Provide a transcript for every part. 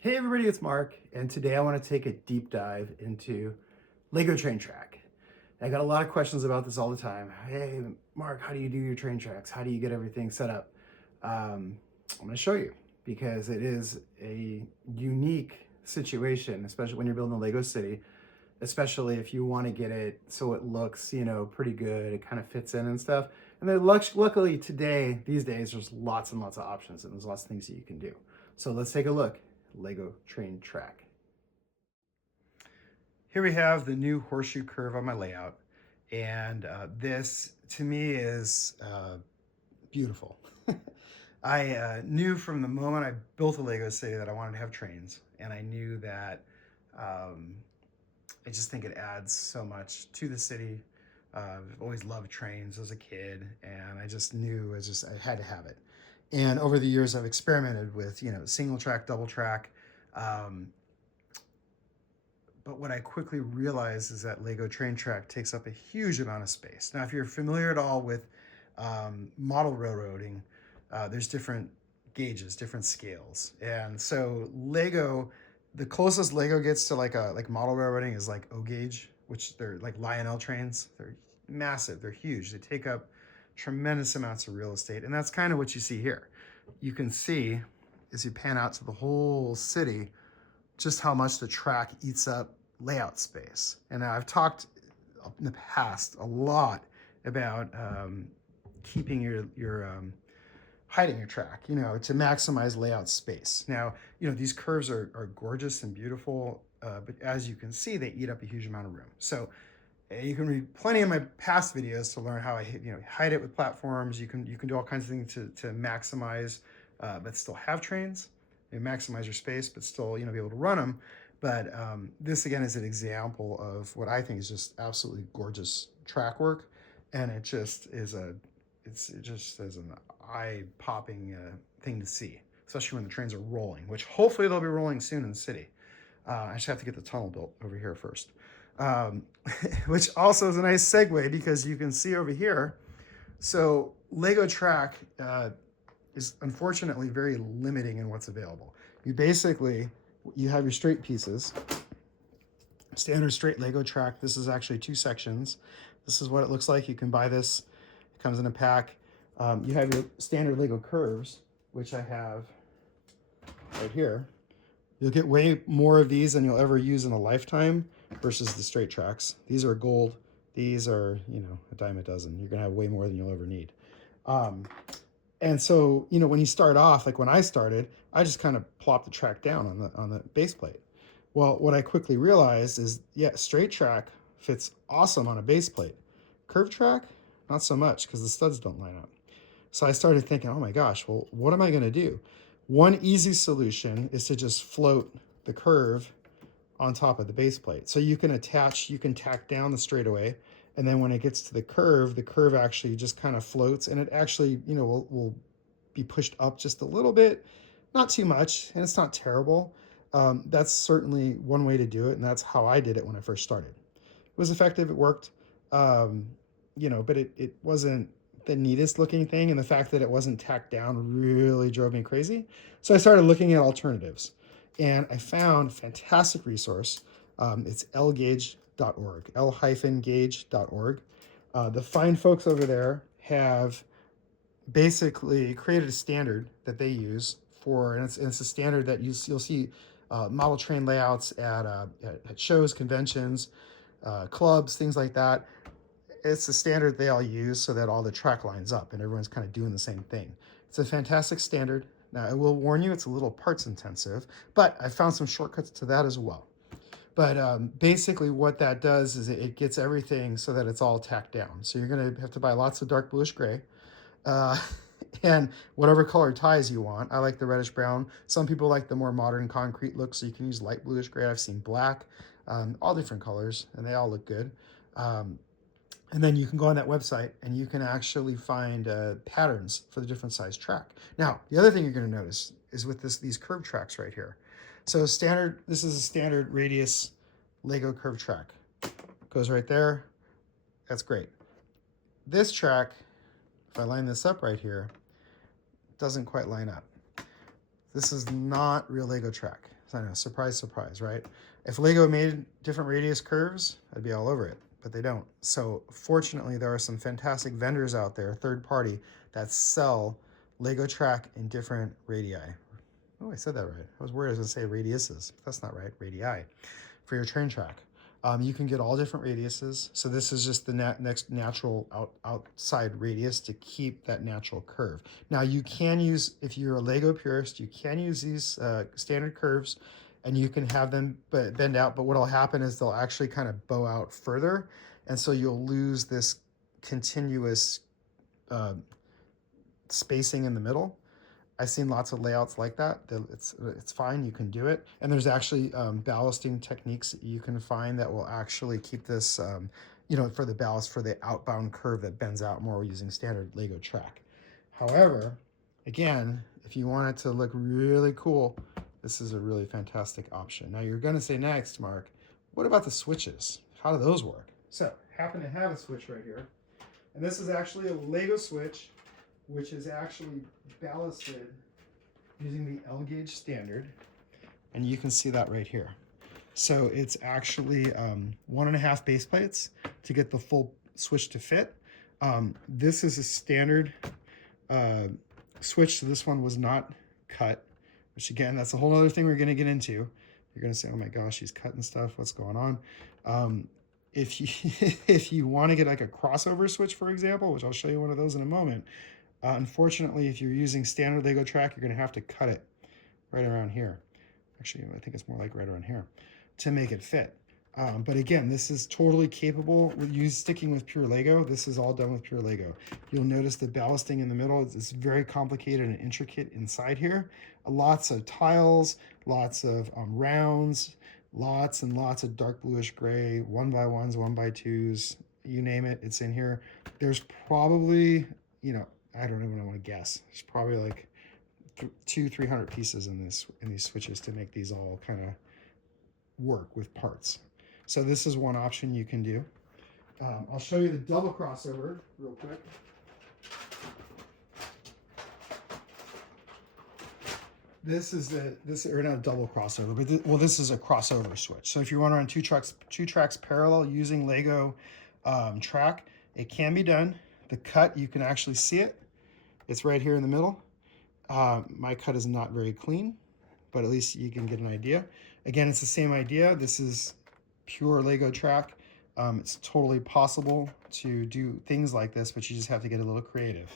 Hey everybody, it's Mark, and today I want to take a deep dive into Lego train track. I got a lot of questions about this all the time. Hey Mark, how do you do your train tracks? How do you get everything set up? I'm going to show you because it is a unique situation, especially when you're building a Lego city, especially if you want to get it so it looks, pretty good, it kind of fits in and stuff. And then luckily these days, there's lots and lots of options and there's lots of things that you can do. So let's take a look. Lego train track. Here we have the new horseshoe curve on my layout. And this to me is beautiful. I knew from the moment I built a Lego city that I wanted to have trains. And I knew that I just think it adds so much to the city. I've always loved trains as a kid, and I just knew I had to have it. And over the years, I've experimented with single track, double track. Um, but what I quickly realized is that Lego train track takes up a huge amount of space. Now, if you're familiar at all with model railroading, there's different gauges, different scales, and so Lego, the closest Lego gets to like model railroading is like O gauge, which they're like Lionel trains. They're massive, they're huge, they take up tremendous amounts of real estate, and that's kind of what you see here. You can see as you pan out to the whole city just how much the track eats up layout space. And I've talked in the past a lot about keeping your hiding your track, to maximize layout space. Now, these curves are gorgeous and beautiful, but as you can see, they eat up a huge amount of room. So you can read plenty of my past videos to learn how I hide it with platforms. You can do all kinds of things to maximize, but still have trains. You maximize your space, but still be able to run them. But this again is an example of what I think is just absolutely gorgeous track work, and it just is it just is an eye-popping thing to see, especially when the trains are rolling, which hopefully they'll be rolling soon in the city. I just have to get the tunnel built over here first. Um, which also is a nice segue because you can see over here. So Lego track is unfortunately very limiting in what's available. You have your straight pieces, standard straight Lego track. This is actually 2 sections. This is what it looks like. You can buy this. It comes in a pack. You have your standard Lego curves, which I have right here. You'll get way more of these than you'll ever use in a lifetime versus the straight tracks. These are gold. These are, a dime a dozen. You're gonna have way more than you'll ever need. And so, when you start off, like when I started, I just kind of plopped the track down on the base plate. Well, what I quickly realized is, yeah, straight track fits awesome on a base plate. Curved track, not so much because the studs don't line up. So I started thinking, oh my gosh, well, what am I gonna do? One easy solution is to just float the curve on top of the base plate. So you can tack down the straightaway, and then when it gets to the curve actually just kind of floats, and it actually, will be pushed up just a little bit, not too much, and it's not terrible. That's certainly one way to do it, and that's how I did it when I first started. It was effective, it worked, but it wasn't the neatest looking thing, and the fact that it wasn't tacked down really drove me crazy. So I started looking at alternatives, and I found a fantastic resource. It's lgauge.org, l-gauge.org. The fine folks over there have basically created a standard that they use for, and it's a standard that you'll see model train layouts at shows, conventions, clubs, things like that. It's the standard they all use so that all the track lines up and everyone's kind of doing the same thing. It's a fantastic standard. Now, I will warn you, it's a little parts intensive, but I found some shortcuts to that as well. But basically what that does is it gets everything so that it's all tacked down. So you're going to have to buy lots of dark bluish gray uh, and whatever color ties you want. I like the reddish brown. Some people like the more modern concrete look, so you can use light bluish gray. I've seen black, all different colors, and they all look good. And then you can go on that website and you can actually find patterns for the different size track. Now, the other thing you're going to notice is with these curved tracks right here. So this is a standard radius Lego curved track. Goes right there. That's great. This track, if I line this up right here, doesn't quite line up. This is not real Lego track. I know, surprise, surprise, right? If Lego made different radius curves, I'd be all over it, but they don't. So fortunately, there are some fantastic vendors out there, third party, that sell Lego track in different radii. Oh, I said that right. I was worried I was going to say radiuses, but that's not right. Radii for your train track. You can get all different radiuses. So this is just the next natural outside radius to keep that natural curve. Now you can use, if you're a Lego purist, you can use these standard curves and you can have them bend out. But what'll happen is they'll actually kind of bow out further. And so you'll lose this continuous spacing in the middle. I've seen lots of layouts like that. It's fine, you can do it. And there's actually ballasting techniques that you can find that will actually keep this, for the ballast for the outbound curve that bends out more using standard Lego track. However, again, if you want it to look really cool, this is a really fantastic option. Now you're gonna say next, Mark, what about the switches? How do those work? So, happen to have a switch right here. And this is actually a Lego switch, which is actually ballasted using the L gauge standard. And you can see that right here. So it's actually 1.5 base plates to get the full switch to fit. This is a standard switch, so this one was not cut, which again, that's a whole other thing we're gonna get into. You're gonna say, oh my gosh, he's cutting stuff, what's going on? If you wanna get like a crossover switch, for example, which I'll show you one of those in a moment, unfortunately, if you're using standard Lego track, you're going to have to cut it right around here. Actually, I think it's more like right around here to make it fit. But again, this is totally capable with you sticking with pure Lego. This is all done with pure Lego. You'll notice the ballasting in the middle is very complicated and intricate inside here. Lots of tiles, lots of rounds, lots and lots of dark bluish gray, 1x1s, 1x2s, you name it, it's in here. There's probably, I don't even want to guess. There's probably like 200-300 pieces in these switches to make these all kind of work with parts. So this is one option you can do. I'll show you the double crossover real quick. This is or not a double crossover, but this is a crossover switch. So if you want to run two tracks parallel using Lego track, it can be done. The cut, you can actually see it. It's right here in the middle. My cut is not very clean, but at least you can get an idea. Again, it's the same idea. This is pure Lego track. It's totally possible to do things like this, but you just have to get a little creative.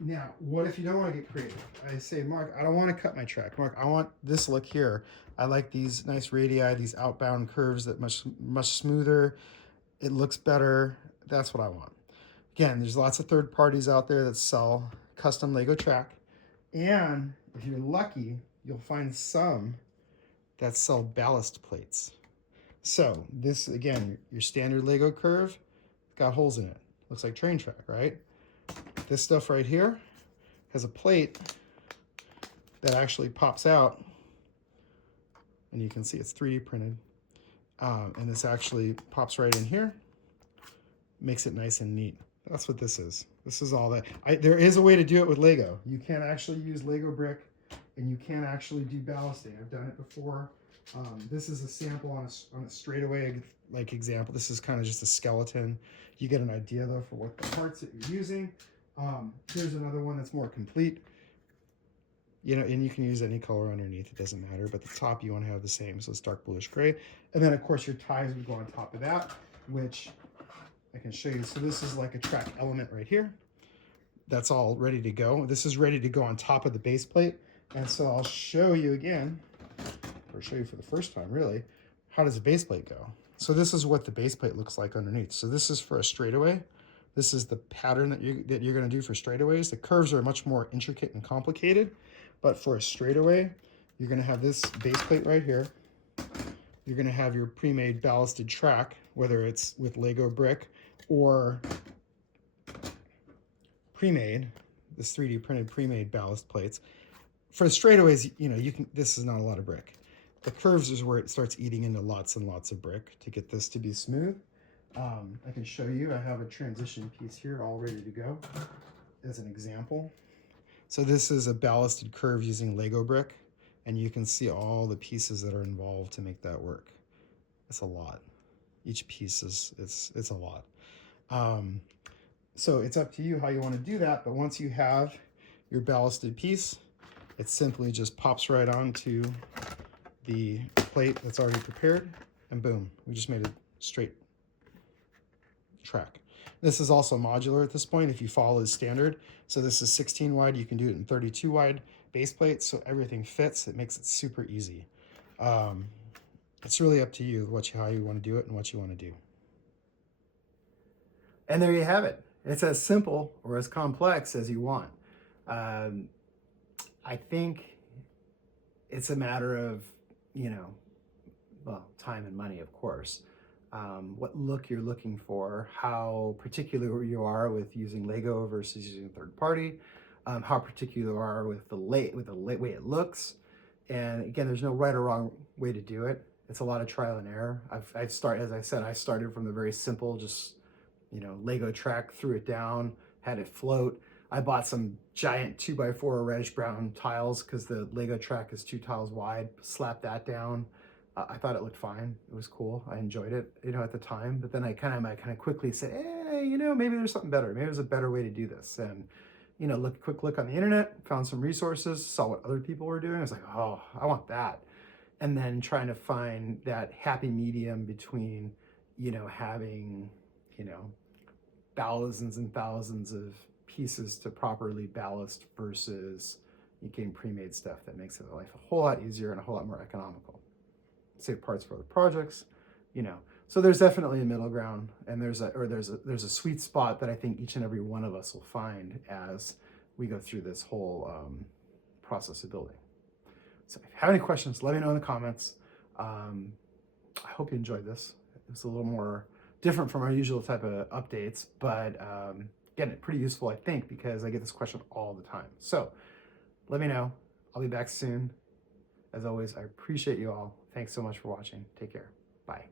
Now, what if you don't want to get creative? I say, Mark, I don't want to cut my track. Mark, I want this look here. I like these nice radii, these outbound curves that much smoother. It looks better. That's what I want. Again, there's lots of third parties out there that sell custom Lego track. And if you're lucky, you'll find some that sell ballast plates. So this, again, your standard Lego curve, got holes in it. Looks like train track, right? This stuff right here has a plate that actually pops out. And you can see it's 3D printed. And this actually pops right in here. Makes it nice and neat. That's what this is. This is all that. There is a way to do it with Lego. You can actually use Lego brick and you can actually do ballasting. I've done it before. This is a sample on a straightaway like example. This is kind of just a skeleton. You get an idea though for what the parts that you're using. Here's another one that's more complete. And you can use any color underneath, it doesn't matter, but the top you want to have the same, so it's dark bluish gray. And then of course your ties would go on top of that, which I can show you. So this is like a track element right here. That's all ready to go. This is ready to go on top of the base plate. And so I'll show you again, or show you for the first time really, how does the base plate go? So this is what the base plate looks like underneath. So this is for a straightaway. This is the pattern that you're gonna do for straightaways. The curves are much more intricate and complicated, but for a straightaway, you're gonna have this base plate right here. You're gonna have your pre-made ballasted track, whether it's with Lego brick or pre-made, this 3D printed pre-made ballast plates. For straightaways, this is not a lot of brick. The curves is where it starts eating into lots and lots of brick to get this to be smooth. I can show you, I have a transition piece here all ready to go as an example. So this is a ballasted curve using Lego brick. and you can see all the pieces that are involved to make that work. It's a lot. Each piece it's a lot. So it's up to you how you want to do that, but once you have your ballasted piece, it simply just pops right onto the plate that's already prepared, and boom, we just made a straight track. This is also modular at this point if you follow the standard. So this is 16 wide, you can do it in 32 wide base plates, so everything fits. It makes it super easy. It's really up to you how you want to do it and what you want to do. And there you have it. It's as simple or as complex as you want. I think it's a matter of, well, time and money, of course. What look you're looking for, how particular you are with using Lego versus using third party, how particular you are with the way it looks. And again, there's no right or wrong way to do it. It's a lot of trial and error. I started from the very simple, just Lego track, threw it down, had it float. I bought some giant 2x4 reddish brown tiles because the Lego track is 2 tiles wide, slapped that down. I thought it looked fine. It was cool. I enjoyed it, at the time. But then I kind of quickly said, maybe there's something better. Maybe there's a better way to do this. And, quick look on the internet, found some resources, saw what other people were doing. I was like, oh, I want that. And then trying to find that happy medium between, having, thousands and thousands of pieces to properly ballast versus getting pre-made stuff that makes life a whole lot easier and a whole lot more economical. Save parts for other projects, So there's definitely a middle ground, and there's a sweet spot that I think each and every one of us will find as we go through this whole process of building. So if you have any questions, let me know in the comments. I hope you enjoyed this. It was a little more different from our usual type of updates, but again, pretty useful, I think, because I get this question all the time. So let me know. I'll be back soon. As always, I appreciate you all. Thanks so much for watching. Take care. Bye.